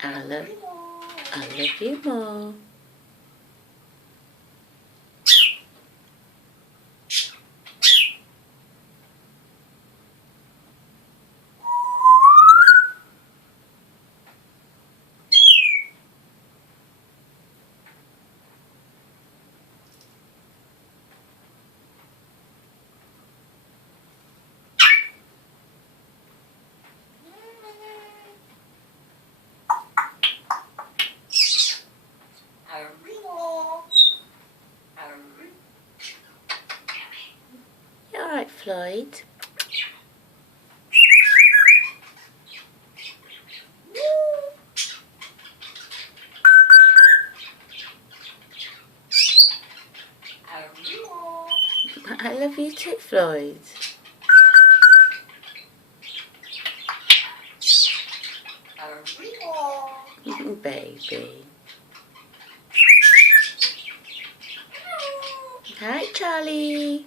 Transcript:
I love you more. You alright, Floyd? I love you too, Floyd. Baby. Hi, Charlie.